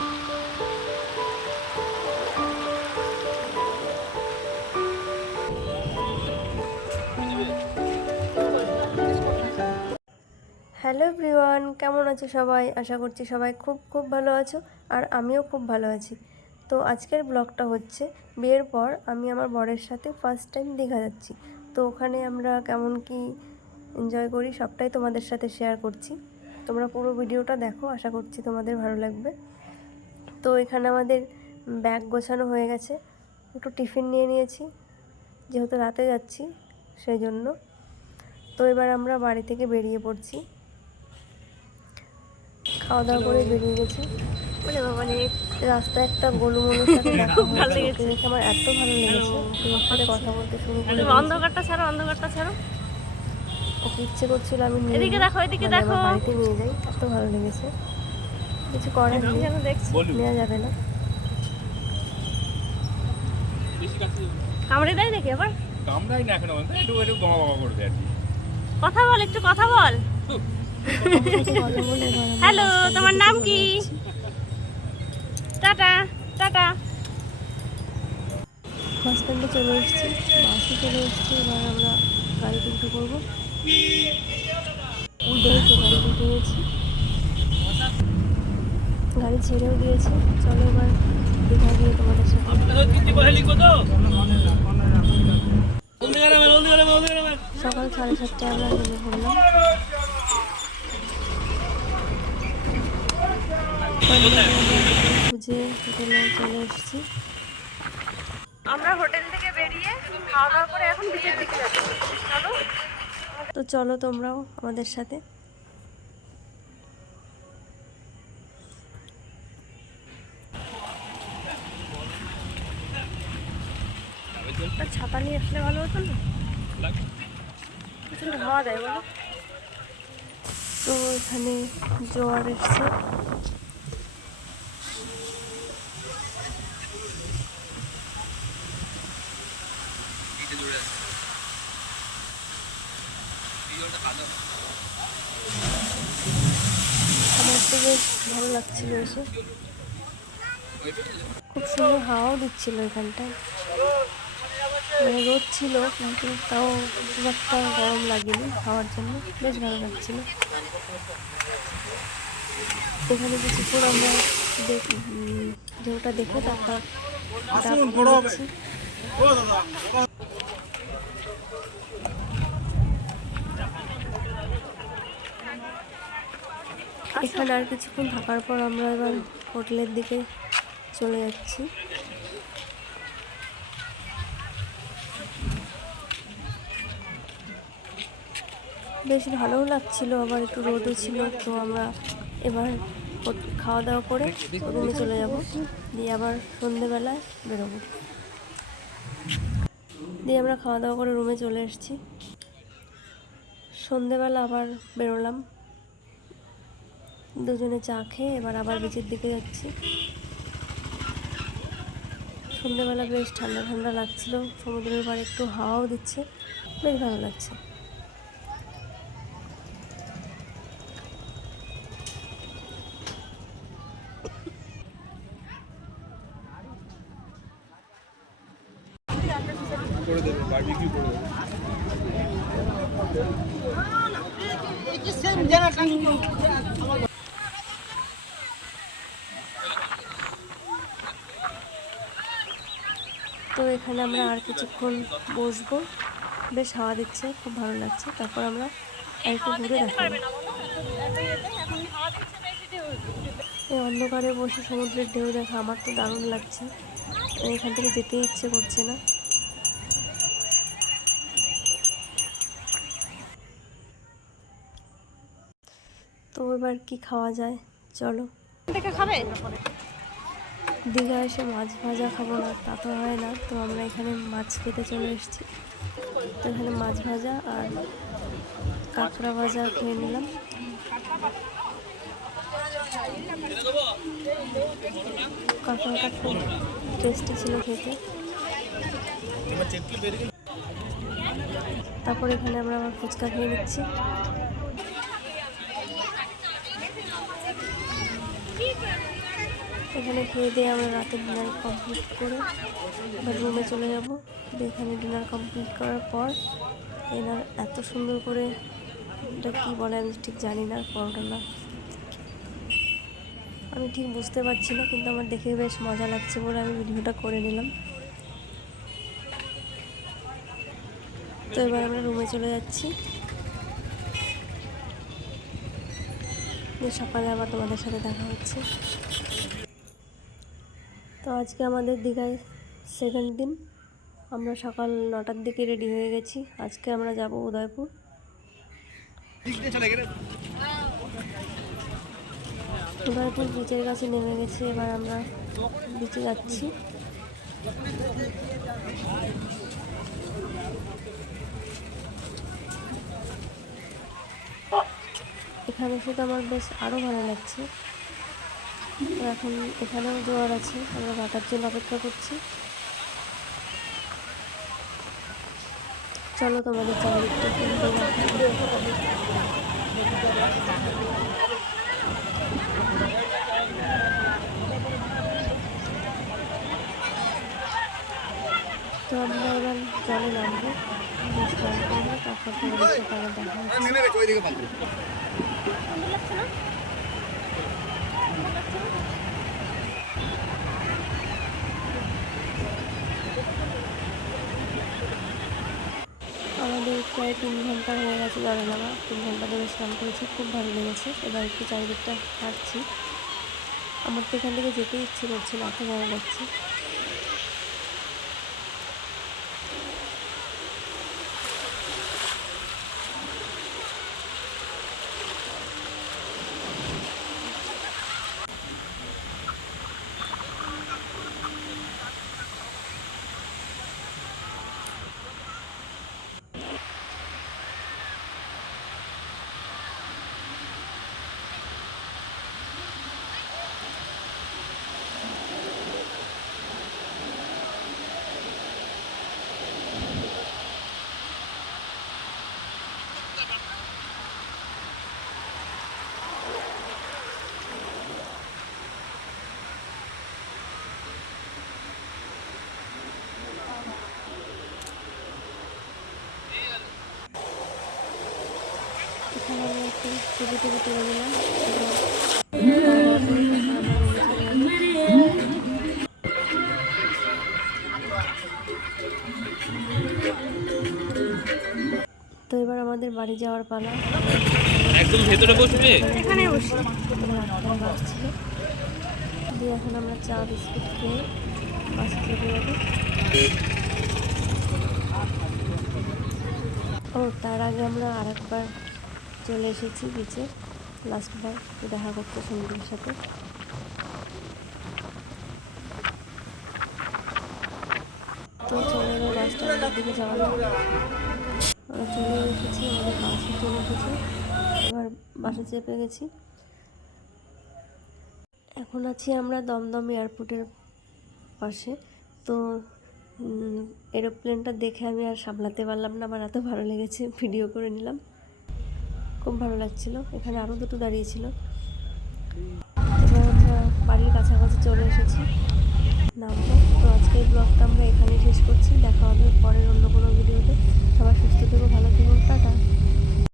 Hello everyone, কেমন আছো সবাই? আশা করছি সবাই খুব খুব ভালো আছো, আর আমিও খুব ভালো আছি। তো আজকের ব্লগটা হচ্ছে বিয়ের পর আমি আমার বরের সাথে ফার্স্ট টাইম দীঘা যাচ্ছি। তো ওখানে আমরা কেমন কি এনজয় করি সবটাই তোমাদের সাথে শেয়ার করছি। তোমরা পুরো ভিডিওটা দেখো, আশা করছি তোমাদের ভালো লাগবে। তো এখানে আমাদের ব্যাগ গোছানো হয়ে গেছে, একটু টিফিন নিয়ে নিয়েছি যেহেতু রাতে যাচ্ছি সেই জন্য। তো এবার আমরা বাড়ি থেকে বেরিয়ে পড়ছি, খাওয়া দাওয়া করে বেরিয়ে গেছি। মানে রাস্তায় একটা গোলুমলুর সাথে দেখা হয়েছে, ওকে দেখে আমার এত ভালো লেগেছে, ওর সাথে কথা বলতে শুরু করে। অন্ধকারটা ছাড়ো। ওকে ইচ্ছে করছিল আমি এদিকে দেখো আমার বাড়িতে নিয়ে যাই, এত ভালো লেগেছে। কিছু করার নেই, নেওয়া যাবে না। কামড়ে দেয় নাকি আবার? কামড়াই না এখন, একটু গমা গমা করবে আর কি। কথা বল, একটু কথা বল। হ্যালো, তোমার নাম কি? Tata tata. বাস স্ট্যান্ডে চলে এসেছি, বাসে চলে এসেছি। এবার আমরা গাড়িতে উঠে পড়বো। গাড়িতে উঠে গেছি, গাড়ি ছেড়েও দিয়েছি। চলো এবার দীঘা গিয়ে তোমাদের সাথে সকাল 7:30টায় আমরা নেমে পড়লাম। খুঁজে হোটেলে চলে এসেছি। আমরা হোটেল থেকে বেরিয়ে খাওয়া দাওয়া করে এখন বিচের দিকে যাচ্ছি। চলো। তো চলো তোমরাও আমাদের সাথে। ছাতা নিয়ে আসলে ভালো হতো না? প্রচুর হাওয়া দেয় বলো। তো এখানে জোয়ার এসছে, আমার তো বেশ ভালো লাগছিল এসে, খুব সুন্দর হাওয়াও দিচ্ছিল এখানটায়। মানে রোদ ছিল কিন্তু তাও খুব একটা গরম লাগেনি, খাওয়ার জন্য বেশ ভালো লাগছিল। এখানে কিছুক্ষণ আমরা ঢেউটা দেখে তারপর এখানে আর কিছুক্ষণ থাকার পর আমরা এবার হোটেলের দিকে চলে যাচ্ছি। বেশ ভালোও লাগছিল, আবার একটু রোদও ছিল। তো আমরা এবার খাওয়া দাওয়া করে রুমে চলে যাব, দিয়ে আবার সন্ধেবেলায় বেরোবো। দিয়ে আমরা খাওয়া দাওয়া করে রুমে চলে এসেছি। সন্ধেবেলা আবার বেরোলাম, দুজনে চা খেয়ে এবার আবার বিচের দিকে যাচ্ছি। সন্ধেবেলা বেশ ঠান্ডা ঠান্ডা লাগছিল, সমুদ্রের পাড়ে একটু হাওয়াও দিচ্ছে, বেশ ভালো লাগছে। করে দেবে, বারবিকিউ করে দেবে। তো এখানে আমরা আর কিছুক্ষণ বসবো, বেশ হাওয়া দিচ্ছে, খুব ভালো লাগছে। তারপর আমরা একটু ঘুরে দেখাবো। এই অন্ধকারে বসে সমুদ্রের ঢেউ দেখা আমার তো দারুণ লাগছে, এখান থেকে যেতে ইচ্ছে করছে না। তো এবার কি খাওয়া যায় চলো। খাবে? দীঘা এসে মাছ ভাজা খাবো না তা তো হয় না, তো আমরা এখানে মাছ খেতে চলে এসেছি। তো এখানে মাছ ভাজা আর কাঁকড়া ভাজা খেয়ে নিলাম। কাঁকড়াটা খুব টেস্টি ছিল খেতে। তারপর এখানে আমরা আবার ফুচকা খেয়ে নিচ্ছি। এখানে খেয়ে দিয়ে আমরা রাতের ডিনার কমপ্লিট করে এবার রুমে চলে যাব। এখানে ডিনার কমপ্লিট করার পর এনার এত সুন্দর করে, এটা কী বলে আমি ঠিক জানি না, পরোটা না আমি ঠিক বুঝতে পারছি না, কিন্তু আমার দেখে বেশ মজা লাগছে বলে আমি ভিডিওটা করে নিলাম। তো এবার আমরা রুমে চলে যাচ্ছি, সকালে আবার তোমাদের সাথে দেখা হচ্ছে। তো আজকে আমাদের দীঘায় সেকেন্ড দিন। আমরা সকাল 9টার দিকে রেডি হয়ে গেছি। আজকে আমরা যাব উদয়পুর। উদয়পুর বিচের কাছে নেমে গেছি, এবার আমরা বিচে যাচ্ছি। এখানে শুধু আমার বেশ আরও ভালো লাগছে। তো এখন এখানেও জোয়ার আছে, আমরা ভাটার জন্য অপেক্ষা করছি। চলো তোমাদের চারিদিকটা তো আমরা এবার জলে নামবো, স্নান করবো, তারপর তোমাদের সাথে আবার দেখা হচ্ছে। আমাদের প্রায় 3 ঘন্টা হয়ে গেছে জলে নামা। 3 ঘন্টা ধরে স্নান করেছি, খুব ভালো লেগেছে। এবার একটু চারিদিকটা হাঁটছি। আমার তো এখান থেকে যেতে ইচ্ছে করছে না, এত ভালো লাগছে। এখানে আমি একটু ছবি তুলে নিলাম। তো এবার আমাদের বাড়ি যাওয়ার পালা। একদম ভেতরে বসবে, এখানে বসি। ভাবছিল দিয়ে এখন আমরা চা বিস্কুট খেয়ে বাসে চলে যাবো। ও তার আগে আমরা আরেকবার চলে এসেছি বিচে, লাস্টবার দেখা করতে সমুদ্রের সাথে। তো চলে এলো রাস্তার দিকে যাওয়া যাক। আমরা চলে এসেছি, আমাদের বাসে চলে এসেছি। এবার বাসে চেপে গেছি। এখন আছি আমরা দমদম এয়ারপোর্টের পাশে। তো এরোপ্লেনটা দেখে আমি আর সামলাতে পারলাম না, আমার এত ভালো লেগেছে, ভিডিও করে নিলাম। খুব ভালো লাগছিল। এখানে আরও দুটো দাঁড়িয়েছিল। এবার আমরা বাড়ির কাছাকাছি চলে এসেছি, নামবো। তো আজকে এই ব্লগটা আমরা এখানেই শেষ করছি। দেখা হবে পরের অন্য কোনো ভিডিওতে। সবাই সুস্থ থেকো, ভালো থেকো, টাটা।